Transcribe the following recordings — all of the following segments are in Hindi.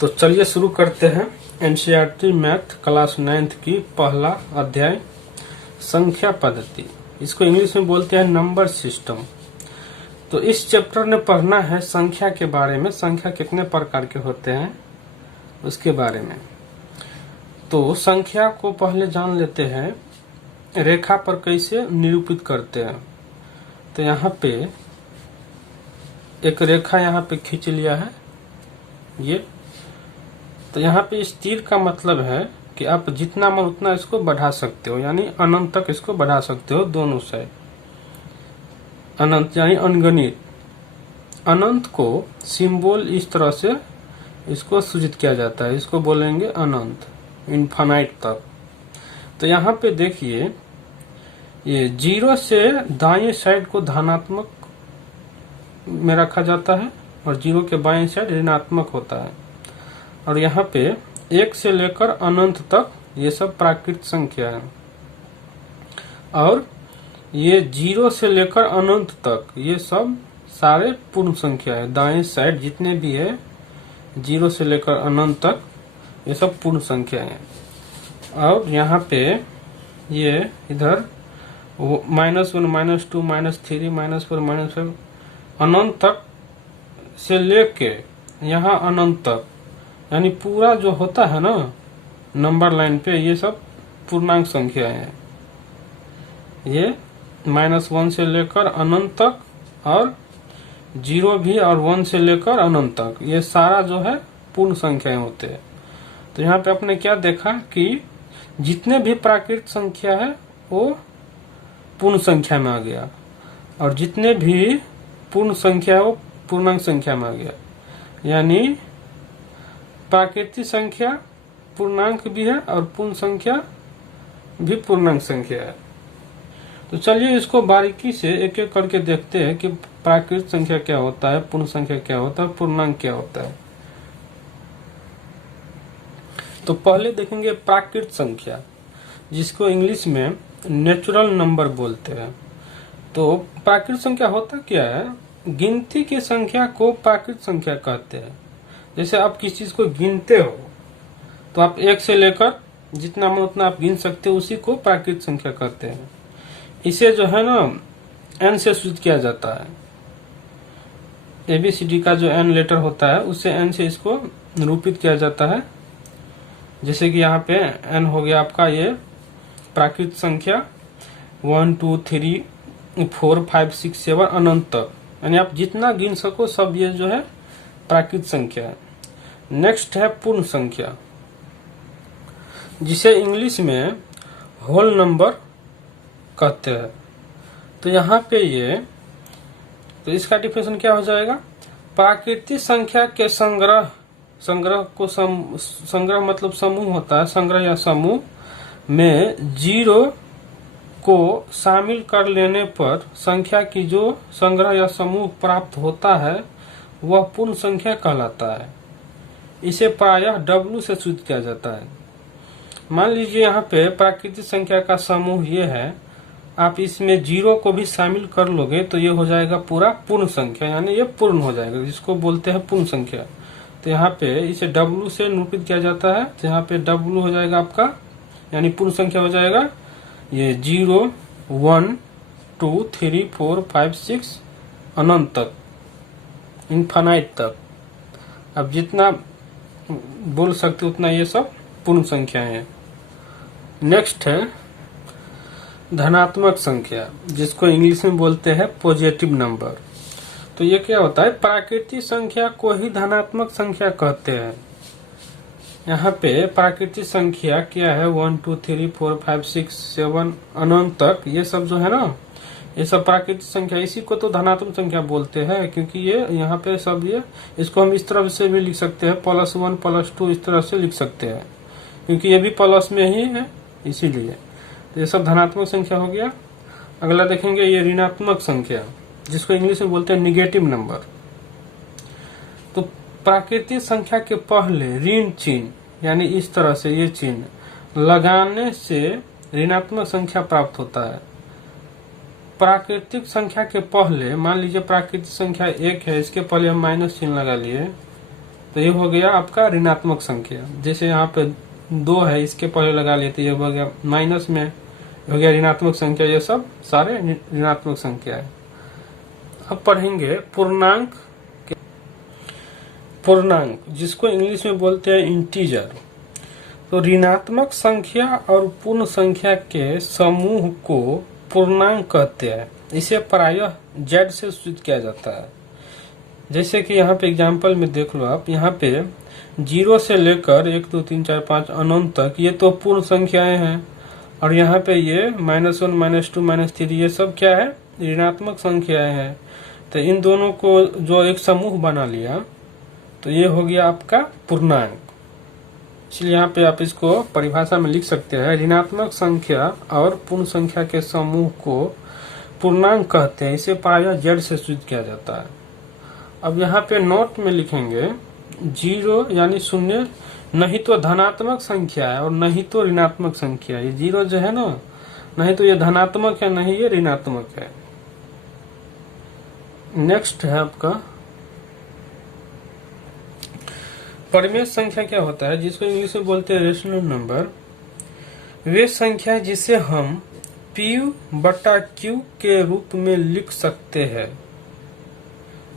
तो चलिए शुरू करते हैं एनसीईआरटी मैथ क्लास 9th की पहला अध्याय संख्या पद्धति। इसको इंग्लिश में बोलते हैं नंबर सिस्टम। तो इस चैप्टर ने पढ़ना है संख्या के बारे में, संख्या कितने प्रकार के होते हैं उसके बारे में। तो संख्या को पहले जान लेते हैं, रेखा पर कैसे निरूपित करते हैं। तो यहाँ पे एक रेखा यहाँ पे खींच लिया है ये। तो यहाँ पे इस तीर का मतलब है कि आप जितना मन उतना इसको बढ़ा सकते हो, यानी अनंत तक इसको बढ़ा सकते हो दोनों साइड। अनंत यानी अनगणित। अनंत को सिंबल इस तरह से इसको सूचित किया जाता है, इसको बोलेंगे अनंत, इनफाइनाइट तक। तो यहाँ पे देखिए ये 0 से दाएं साइड को धनात्मक में रखा जाता है और 0 के बाएं साइड ऋणात्मक होता है। और यहाँ पे 1 से लेकर अनंत तक ये सब प्राकृत संख्या है। और ये 0 से लेकर अनंत तक ये सब सारे पूर्ण संख्या है। दाएं साइड जितने भी है 0 से लेकर अनंत तक ये सब पूर्ण संख्या है। और यहाँ पे ये इधर -1, -2, -3, -4, -5 अनंत तक से लेके यहाँ अनंत तक, यानी पूरा जो होता है ना नंबर लाइन पे, ये सब पूर्णांक संख्या है। ये -1 से लेकर अनंत तक और 0 भी और 1 से लेकर अनंत तक, ये सारा जो है पूर्ण संख्याएं होते हैं। तो यहाँ पे आपने क्या देखा कि जितने भी प्राकृत संख्या है वो पूर्ण संख्या में आ गया, और जितने भी पूर्ण संख्या है वो पूर्णांक संख्या में आ गया। यानी प्राकृतिक संख्या पूर्णांक भी है और पूर्ण संख्या भी पूर्णांक संख्या है। तो चलिए इसको बारीकी से एक एक करके देखते हैं कि प्राकृतिक संख्या क्या होता है, पूर्ण संख्या क्या होता है, पूर्णांक क्या होता है। तो पहले देखेंगे प्राकृतिक संख्या, जिसको इंग्लिश में नेचुरल नंबर बोलते हैं। तो प्राकृतिक संख्या होता क्या है? गिनती की संख्या को प्राकृतिक संख्या कहते हैं। जैसे आप किसी चीज को गिनते हो तो आप 1 से लेकर जितना मन उतना आप गिन सकते हो, उसी को प्राकृतिक संख्या कहते हैं। इसे जो है ना n से सूचित किया जाता है। ABCD का जो n लेटर होता है उससे n से इसको निरूपित किया जाता है। जैसे कि यहाँ पे n हो गया आपका ये प्राकृतिक संख्या 1 2 3 4 5 6 7 अनंत तक, यानी आप जितना गिन सको सब ये जो है प्राकृतिक संख्या है। नेक्स्ट है पूर्ण संख्या, जिसे इंग्लिश में होल नंबर कहते हैं। तो यहाँ पे ये, तो इसका डिफिनेशन क्या हो जाएगा? प्राकृतिक संख्या के संग्रह, संग्रह मतलब समूह होता है, संग्रह या समूह में 0 को शामिल कर लेने पर संख्या की जो संग्रह या समूह प्राप्त होता है वह पूर्ण संख्या कहलाता है। इसे प्रायः W से सूचित किया जाता है। मान लीजिए यहाँ पे प्राकृतिक संख्या का समूह ये है, आप इसमें 0 को भी शामिल कर लोगे तो ये हो जाएगा पूरा पूर्ण संख्या, यानी ये पूर्ण हो जाएगा, जिसको बोलते हैं पूर्ण संख्या। तो यहाँ पे इसे W से निरूपित किया जाता है। तो यहाँ पे W हो जाएगा आपका, यानी पूर्ण संख्या हो जाएगा ये 0 1 2 3 4 5 6 अनंत तक, इनफाइनाइट तक। अब जितना बोल सकते उतना ये सब पूर्ण संख्याएं हैं। नेक्स्ट है धनात्मक संख्या, जिसको इंग्लिश में बोलते हैं पॉजिटिव नंबर। तो ये क्या होता है? प्राकृतिक संख्या को ही धनात्मक संख्या कहते हैं। यहाँ पे प्राकृतिक संख्या क्या है? 1 2 3 4 5 6 7 अनंत तक, ये सब जो है ना, ये सब प्राकृतिक संख्या, इसी को तो धनात्मक संख्या बोलते हैं। क्योंकि ये यहाँ पे सब, ये इसको हम इस तरह से भी लिख सकते हैं, +1 +2 इस तरह से लिख सकते हैं, क्योंकि ये भी प्लस में ही है इसीलिए। तो ये सब धनात्मक संख्या हो गया। अगला देखेंगे ये ऋणात्मक संख्या, जिसको इंग्लिश में बोलते हैं निगेटिव नंबर। तो प्राकृतिक संख्या के पहले ऋण चिन्ह, यानी इस तरह से ये चिन्ह लगाने से ऋणात्मक संख्या प्राप्त होता है। प्राकृतिक संख्या के पहले, मान लीजिए प्राकृतिक संख्या 1 है, इसके पहले हम माइनस चिन्ह लगा लिए, तो ये हो गया आपका ऋणात्मक संख्या। जैसे यहाँ पे 2 है, इसके पहले लगा लेते, ये हो गया माइनस में, हो गया ऋणात्मक संख्या। ये सब सारे ऋणात्मक संख्या है। अब पढ़ेंगे पूर्णांक। पूर्णांक जिसको इंग्लिश में बोलते हैं इंटीजर। तो ऋणात्मक संख्या और पूर्ण संख्या के समूह को पूर्णांक कहते हैं। इसे प्रायः z से सूचित किया जाता है। जैसे कि यहाँ पे एग्जाम्पल में देख लो आप, यहाँ पे 0 से लेकर 1 2 3 4 5 अनंत तक ये तो पूर्ण संख्याएं हैं, और यहाँ पे ये -1 -2 -3 ये सब क्या है, ऋणात्मक संख्याएं हैं। तो इन दोनों को जो एक समूह बना लिया तो ये हो गया आपका पूर्णांक। इसलिए यहाँ पे आप इसको परिभाषा में लिख सकते हैं, ऋणात्मक संख्या और पूर्ण संख्या के समूह को पूर्णांक कहते हैं। इसे प्रायः z से सूचित किया जाता है। अब यहाँ पे नोट में लिखेंगे 0 यानी शून्य नहीं तो धनात्मक संख्या है और नहीं तो ऋणात्मक संख्या है। ये 0 जो है ना, नहीं तो ये धनात्मक है, नहीं ये ऋणात्मक है। नेक्स्ट है आपका परिमेय संख्या। क्या होता है, जिसको इंग्लिश में बोलते हैं रेशनल नंबर। वे संख्या जिसे हम P/Q के रूप में लिख सकते हैं,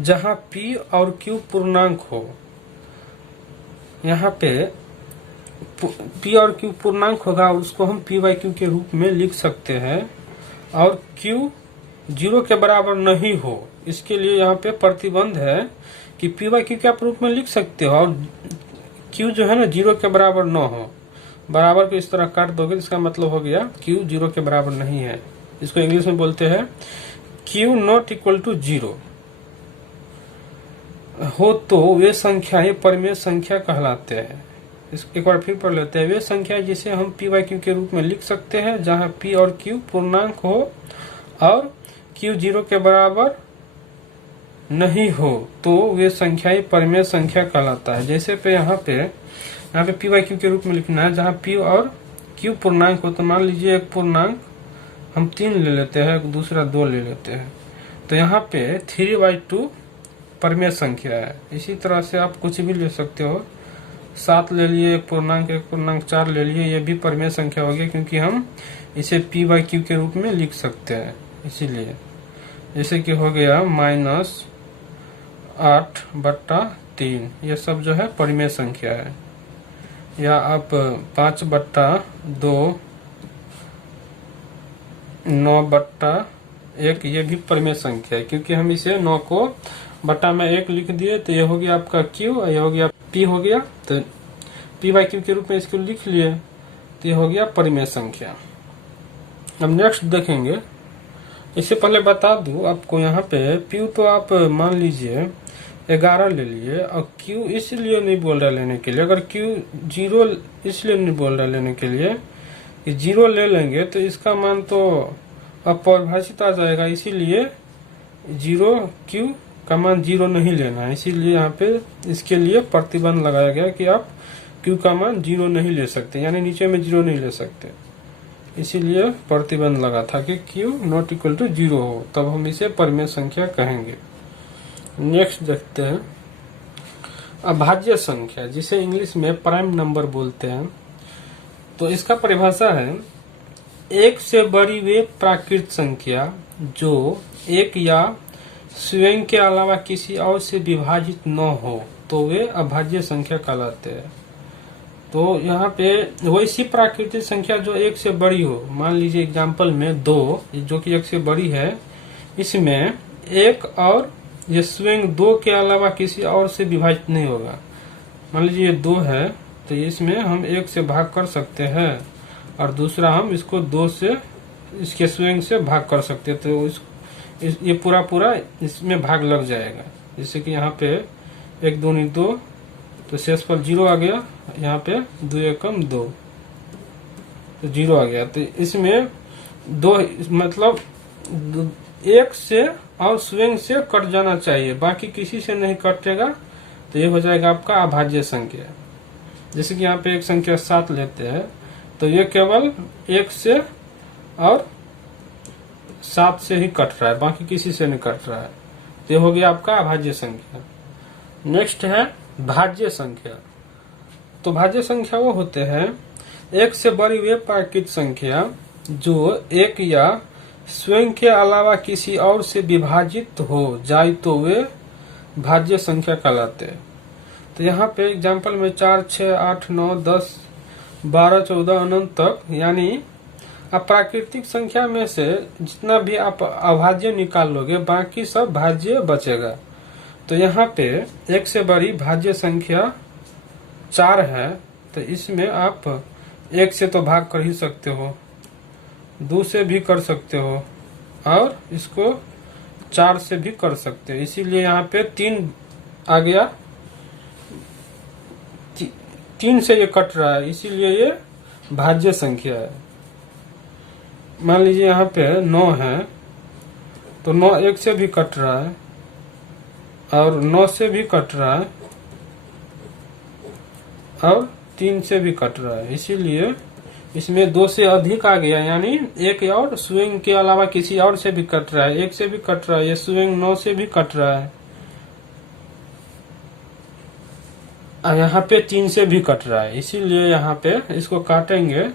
जहां P और Q पूर्णांक हो। यहाँ पे P और Q पूर्णांक होगा और उसको हम P/Q के रूप में लिख सकते हैं, और Q 0 के बराबर नहीं हो। इसके लिए यहाँ पे प्रतिबंध है कि P/Q के आप रूप में लिख सकते हो, और Q जो है ना 0 के बराबर न हो। बराबर को इस तरह काट दोगे तो इसका मतलब हो गया Q 0 के बराबर नहीं है। इसको इंग्लिश में बोलते हैं Q नॉट इक्वल टू 0 हो तो वे संख्याएं परिमेय संख्या कहलाते हैं। एक बार फिर पढ़ लेते हैं। वे संख्या जिसे हम P/Q के रूप में लिख सकते हैं, जहां P और Q पूर्णांक हो और Q 0 के बराबर नहीं हो, तो वे संख्याएं परिमेय संख्या कहलाता है। जैसे पे यहाँ पे P/Q के रूप में लिखना है, जहाँ P और Q पूर्णांक हो। तो मान लीजिए एक पूर्णांक हम 3 ले लेते हैं, दूसरा 2 ले लेते हैं, तो यहाँ पे 3/2 परिमेय संख्या है। इसी तरह से आप कुछ भी ले सकते हो, 7 ले लिए, एक पूर्णांक 4 ले लिए, ये भी परिमेय संख्या हो गया, क्योंकि हम इसे P/Q के रूप में लिख सकते हैं। इसीलिए जैसे कि हो गया -8/3, ये सब जो है परिमेय संख्या है। या आप 5/2, 9/1, ये भी परिमेय संख्या है, क्योंकि हम इसे 9 को बटा में 1 लिख दिए, तो ये हो गया आपका Q, ये हो गया P हो गया, तो P/Q के रूप में इसको लिख लिए, तो ये हो गया परिमेय संख्या। अब नेक्स्ट देखेंगे। इससे पहले बता दूं आपको, यहाँ पे P तो आप मान लीजिए 11 ले लिए, और Q इसलिए नहीं बोल रहा लेने के लिए। अगर Q 0 इसलिए नहीं बोल रहा लेने के लिए, 0 ले लेंगे तो इसका मान तो अपरिभाषित आ जाएगा। इसीलिए 0 Q का मान 0 नहीं लेना है। इसीलिए यहाँ पे इसके लिए प्रतिबंध लगाया गया कि आप Q का मान 0 नहीं ले सकते, यानी नीचे में 0 नहीं ले सकते। इसीलिए प्रतिबंध लगा था कि Q नॉट इक्वल टू 0 हो, तब हम इसे परिमेय संख्या कहेंगे। नेक्स्ट देखते हैं अभाज्य संख्या, जिसे इंग्लिश में प्राइम नंबर बोलते हैं। तो इसका परिभाषा है, एक से बड़ी वे प्राकृत संख्या जो एक या स्वयं के अलावा किसी और से विभाजित न हो, तो वे अभाज्य संख्या कहलाते हैं। तो यहाँ पे वैसी प्राकृतिक संख्या जो 1 से बड़ी हो। मान लीजिए एग्जाम्पल में 2, जो कि 1 से बड़ी है, इसमें 1 और ये स्वयं 2 के अलावा किसी और से विभाजित नहीं होगा। मान लीजिए ये 2 है, तो इसमें हम 1 से भाग कर सकते हैं, और दूसरा हम इसको 2 से इसके स्वयं से भाग कर सकते हैं, तो ये पूरा इसमें भाग लग जाएगा। जैसे कि यहाँ पे 1 2 2, तो शेष पर 0 आ गया, यहाँ पे 2 एकम 2, तो 0 आ गया। तो इसमें 2 मतलब 1 से और स्वयं से कट जाना चाहिए, बाकी किसी से नहीं कटेगा, तो ये हो जाएगा आपका अभाज्य संख्या। जैसे कि यहाँ पे एक संख्या 7 लेते हैं, तो ये केवल 1 से और 7 से ही कट रहा है, बाकी किसी से नहीं कट रहा है, तो ये हो गया आपका अभाज्य संख्या। नेक्स्ट है भाज्य संख्या। तो भाज्य संख्या वो होते हैं एक से बड़ी वे प्राकृत संख्या जो एक या स्वयं के अलावा किसी और से विभाजित हो जाए तो वे भाज्य संख्या कहलाते हैं। तो यहाँ पे एग्जाम्पल में 4, 6, 8, 9, 10, 12, 14 अनंत तक, यानी आप प्राकृतिक संख्या में से जितना भी आप अभाज्य निकाल लोगे बाकी सब भाज्य बचेगा। तो यहाँ पे एक से बड़ी भाज्य संख्या 4 है, तो इसमें आप 1 से तो भाग कर ही सकते हो, 2 से भी कर सकते हो और इसको 4 से भी कर सकते हो। इसीलिए यहाँ पे 3 आ गया, 3 से ये कट रहा है, इसीलिए ये भाज्य संख्या है। मान लीजिए यहाँ पे 9 है, तो 9 1 से भी कट रहा है और 9 से भी कट रहा है और 3 से भी कट रहा है, इसीलिए इसमें 2 से अधिक आ गया, यानी एक और स्वयं के अलावा किसी और से भी कट रहा है, 1 से भी कट रहा है, ये स्वयं 9 से भी कट रहा है और यहाँ पे 3 से भी कट रहा है, इसीलिए यहाँ पे इसको काटेंगे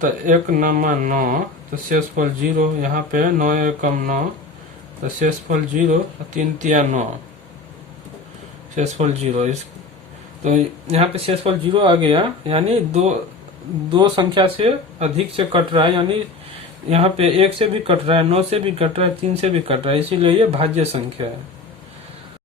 तो 1 9 9, तो शेषफल 0। यहाँ पे 9 एकम 9, तो शेषफल 0, 3 तिया 9, शेषफल 0। तो यहाँ पे शेषफल 0 आ गया, यानी दो संख्या से अधिक से कट रहा है, यानी यहाँ पे 1 से भी कट रहा है, 9 से भी कट रहा है, 3 से भी कट रहा है, इसीलिए ये भाज्य संख्या है।